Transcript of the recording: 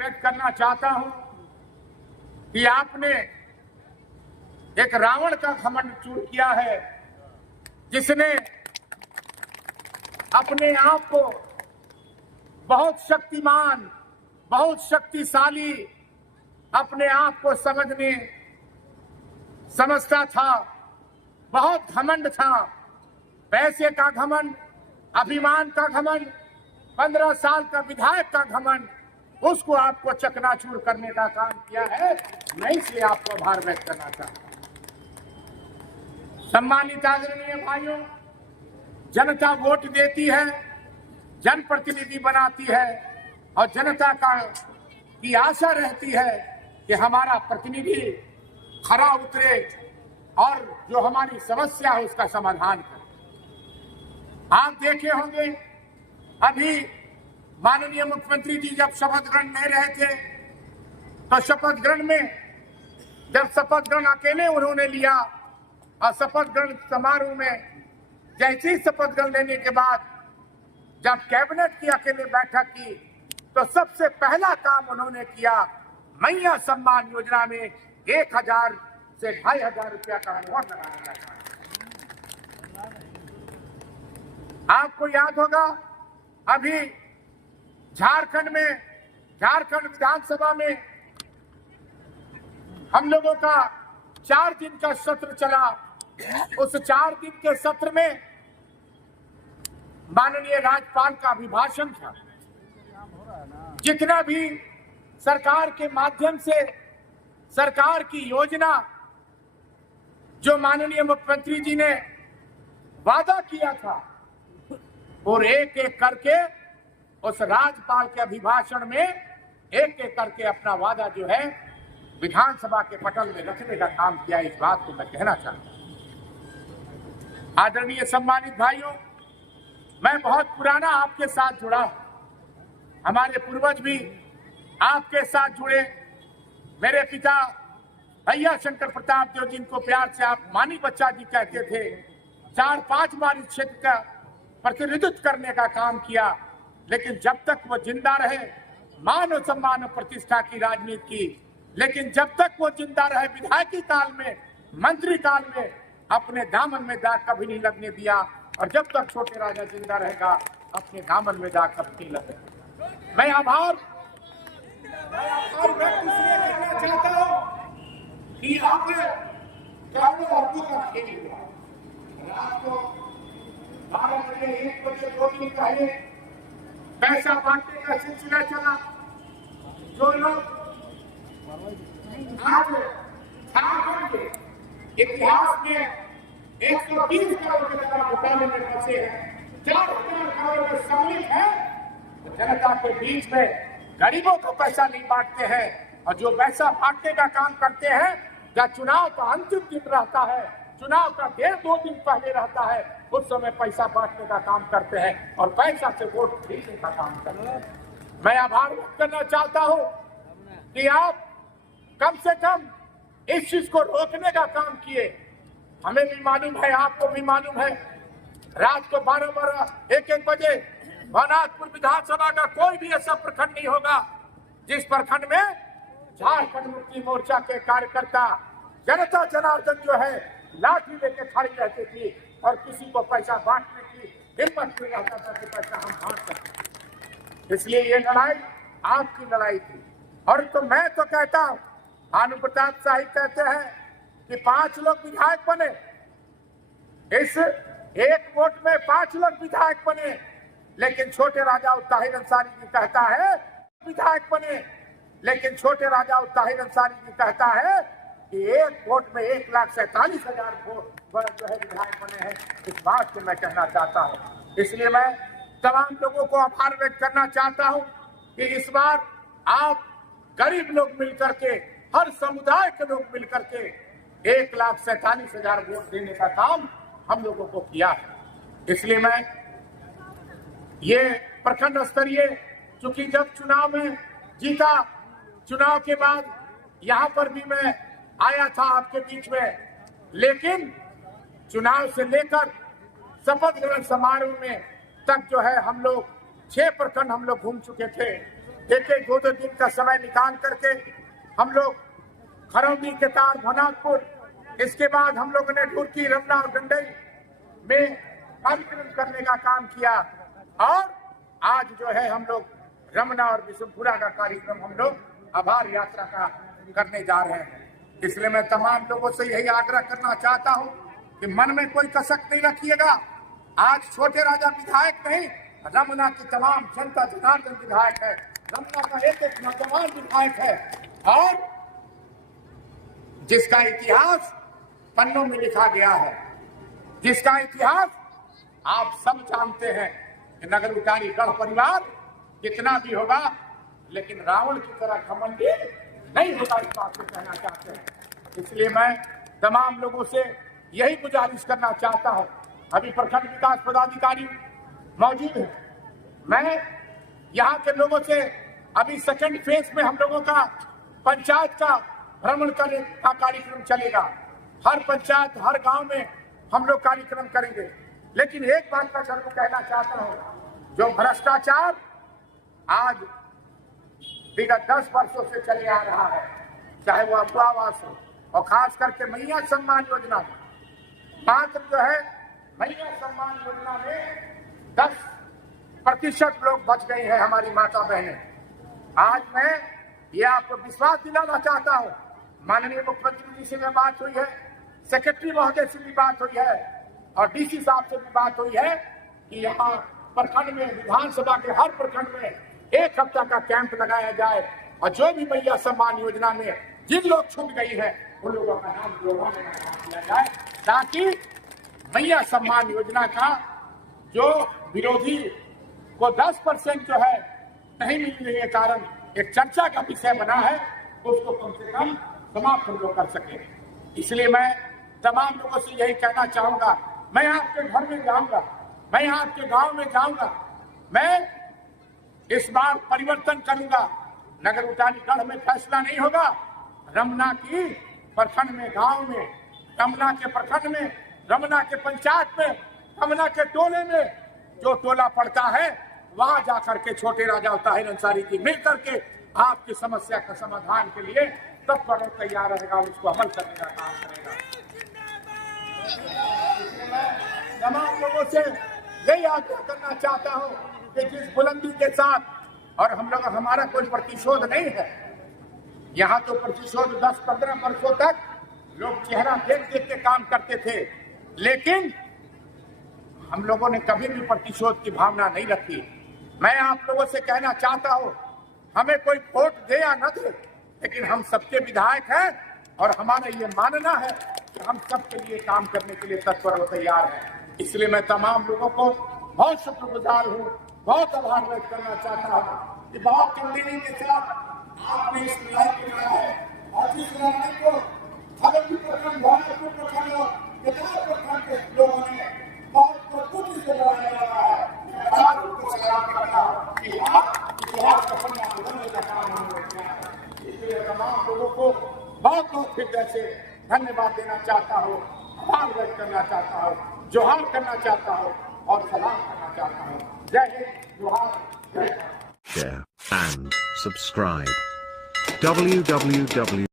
व्यक्त करना चाहता हूं कि आपने एक रावण का घमंड चूर किया है, जिसने अपने आप को बहुत शक्तिमान, बहुत शक्तिशाली अपने आप को समझता था। बहुत घमंड था, पैसे का घमंड, अभिमान का घमंड, 15 साल का विधायक का घमंड, उसको आपको चकनाचूर करने का काम किया है। मैं इसलिए आपको आभार व्यक्त करना चाहता हूं। सम्मानित आदरणीय भाइयों, जनता वोट देती है, जनप्रतिनिधि बनाती है और जनता की आशा रहती है कि हमारा प्रतिनिधि खरा उतरे और जो हमारी समस्या है उसका समाधान करे। आप देखे होंगे अभी माननीय मुख्यमंत्री जी जब शपथ ग्रहण ले रहे थे तो शपथ ग्रहण में जब शपथ ग्रहण अकेले उन्होंने लिया और शपथ ग्रहण समारोह में जैसे ही शपथ ग्रहण लेने के बाद जब कैबिनेट की अकेले बैठक की तो सबसे पहला काम उन्होंने किया, मैया सम्मान योजना में 1000 से 2500 रुपया का मोहर लगाने का काम। आपको याद होगा अभी झारखंड विधानसभा में हम लोगों का 4 दिन का सत्र चला। उस 4 दिन के सत्र में माननीय राज्यपाल का अभिभाषण था। जितना भी सरकार के माध्यम से सरकार की योजना जो माननीय मुख्यमंत्री जी ने वादा किया था और एक एक करके उस राज्यपाल के अभिभाषण में एक एक करके अपना वादा जो है विधानसभा के पटल में रखने का काम किया। इस बात को मैं कहना चाहता हूं। आदरणीय सम्मानित भाइयों, मैं बहुत पुराना आपके साथ जुड़ा हूं। हमारे पूर्वज भी आपके साथ जुड़े। मेरे पिता भैया शंकर प्रताप देव, जिनको प्यार से आप मानी बच्चा जी कहते थे, 4-5 बार इस क्षेत्र का प्रतिनिधित्व करने का काम किया। लेकिन जब तक वो जिंदा रहे, मान और सम्मान और प्रतिष्ठा की राजनीति की, लेकिन जब तक वो जिंदा रहे विधायकी काल में, मंत्री काल में अपने दामन में दाग कभी नहीं लगने दिया। और जब तक छोटे राजा जिंदा रहेगा अपने दामन में दाग कभी नहीं लगेगा। मैं आभार करना चाहता हूँ कि आपने का खेल हुआ। रात को 12 बजे 1 बजे 2 दिन पहले पैसा बांटने का सिलसिला चला। जो लोग आज झारखंड के इतिहास में 120 करोड़ के घोटाले में फंसे हैं, 4000 करोड़ में सम्मिलित है, तो जनता के बीच में गरीबों को पैसा नहीं बांटते हैं। और जो पैसा बांटने का काम करते हैं, जब चुनाव का अंतिम दिन रहता है, चुनाव का 1.5-2 दिन पहले रहता है, उस समय पैसा बांटने का काम करते हैं और पैसा से वोट खरीदने का काम करते हैं। मैं आभार व्यक्त करना चाहता हूं कि आप कम से कम इस चीज को रोकने का काम किए। हमें भी मालूम है, आपको भी मालूम है, रात को 12-12 1-1 बजे भवनाथपुर विधानसभा का कोई भी ऐसा प्रखंड नहीं होगा जिस प्रखंड में झारखंड मुक्ति मोर्चा के कार्यकर्ता जनता जनार्दन जो है लाठी लेके खड़ी रहती थी और किसी को पैसा बांटने की हिम्मत नहीं रहता था कि पैसा हम बांट सकते। इसलिए ये लड़ाई आपकी लड़ाई थी। और तो मैं तो कहता हूं, भानु प्रताप शाही कहते हैं कि 5 लोग विधायक बने, इस एक वोट में 5 लोग विधायक बने। लेकिन छोटे राजा ताहिर अंसारी जी कहता है विधायक बने, लेकिन छोटे राजा ताहिर अंसारी जी कहता है कि एक वोट में 1,47,000 वोट जो है विधायक बने हैं। इस बात को मैं कहना चाहता हूं। इसलिए मैं तमाम लोगों को आभार व्यक्त करना चाहता हूं कि इस बार आप गरीब लोग मिलकर के, हर समुदाय के लोग मिलकर के 1,47,000 वोट देने का काम हम लोगों को किया है। इसलिए मैं ये प्रखंड स्तरीय, चूंकि जब चुनाव में जीता, चुनाव के बाद यहाँ पर भी मैं आया था आपके बीच में, लेकिन चुनाव से लेकर शपथ ग्रहण समारोह में तक जो है हम लोग 6 प्रखंड हम लोग घूम चुके थे। एक 2 दिन का समय निकाल करके हम लोग खरौनी के तार भनाकपुर, इसके बाद हम लोगों ने ढुरकी, रमना और गंडई में कार्यक्रम करने का काम किया और आज जो है हम लोग रमना और बिशुनपुरा का कार्यक्रम हम लोग आभार यात्रा का करने जा रहे हैं। इसलिए मैं तमाम लोगों से यही आग्रह करना चाहता हूं कि मन में कोई कसक नहीं रखिएगा। आज छोटे राजा विधायक नहीं, रमना की तमाम जनता जनार्दन विधायक है, रमना का एक नौजवान विधायक है और जिसका इतिहास पन्नों में लिखा गया है, जिसका इतिहास आप सब जानते हैं कि नगर उटारी गढ़ परिवार कितना भी होगा लेकिन रावण की तरह घमंडी नहीं होगा, इस बात को कहना चाहते हैं। इसलिए मैं तमाम लोगों से यही गुजारिश करना चाहता हूं। अभी प्रखंड विकास पदाधिकारी मौजूद है, मैं यहाँ के लोगों से अभी सेकंड फेज में हम लोगों का पंचायत का भ्रमण करने का कार्यक्रम चलेगा। हर पंचायत, हर गांव में हम लोग कार्यक्रम करेंगे। लेकिन एक बात मैं जरूर कहना चाहता हूं, जो भ्रष्टाचार आज विगत 10 वर्षों से चले आ रहा है, चाहे वो अफवाह आवास हो और खास करके मैया सम्मान योजना में, मात्र जो है मैया सम्मान योजना में 10% लोग बच गए हैं हमारी माता बहनें। आज मैं ये आपको विश्वास दिलाना चाहता हूँ, माननीय मुख्यमंत्री जी से भी बात हुई है, सेक्रेटरी महोदय से भी बात हुई है और डीसी साहब से भी बात हुई है कि यहाँ प्रखंड में, विधानसभा के हर प्रखंड में 1 हफ्ता का कैंप लगाया जाए और जो भी मैया सम्मान योजना में जिन लोग छूट गई है उन लोगों का नाम किया जाए, ताकि मैया सम्मान योजना का जो विरोधी को 10% जो है नहीं मिलने के कारण एक चर्चा का विषय बना है, उसको कम से कम समाप्त हम लोग कर सके। इसलिए मैं तमाम लोगों से यही कहना चाहूंगा, मैं आपके घर में जाऊंगा, मैं आपके गांव में जाऊंगा, मैं इस बार परिवर्तन करूंगा। नगर उटारी गढ़ में फैसला नहीं होगा, रमना की प्रखंड में, गांव में, रमना के प्रखंड में, रमना के पंचायत में, रमना के टोले में जो टोला पड़ता है वहां जाकर के छोटे राजा ताहिर अंसारी जी मिल करके आपकी समस्या का समाधान के लिए तत्पर तैयार रहेगा, उसको अमल करने का काम करेगा। तमाम लोगों से यही आग्रह करना चाहता हूं कि जिस बुलंदी के साथ, और हम लोग, हमारा कोई प्रतिशोध नहीं है, यहाँ तो प्रतिशोध 10-15 वर्षों तक लोग चेहरा देख देख के काम करते थे, लेकिन हम लोगों ने कभी भी प्रतिशोध की भावना नहीं रखी। मैं आप लोगों से कहना चाहता हूं, हमें कोई वोट दे या न दे, लेकिन हम सबके विधायक हैं और हमारा ये मानना है कि हम सबके लिए काम करने के लिए तत्पर और तैयार हैं। इसलिए मैं तमाम लोगों को बहुत शुक्रगुजार हूँ, बहुत आभार व्यक्त करना चाहता हूँ कि बहुत तब्दीली के साथ आपने इस लड़ाई को लड़ा है और जिस लड़ाई को खरौनी प्रखंड, भनाकपुर प्रखंड और केदार प्रखंड के लोगों ने बहुत मजबूती से लड़ा है। इसलिए तमाम लोगों को बहुत बहुत फिर से धन्यवाद देना चाहता हूँ, आभार व्यक्त करना चाहता हूँ, जोहार करना चाहता हूँ और सलाम करना चाहता हूँ। जय हिंद, जोहार, जय Hind. Share and subscribe. www.in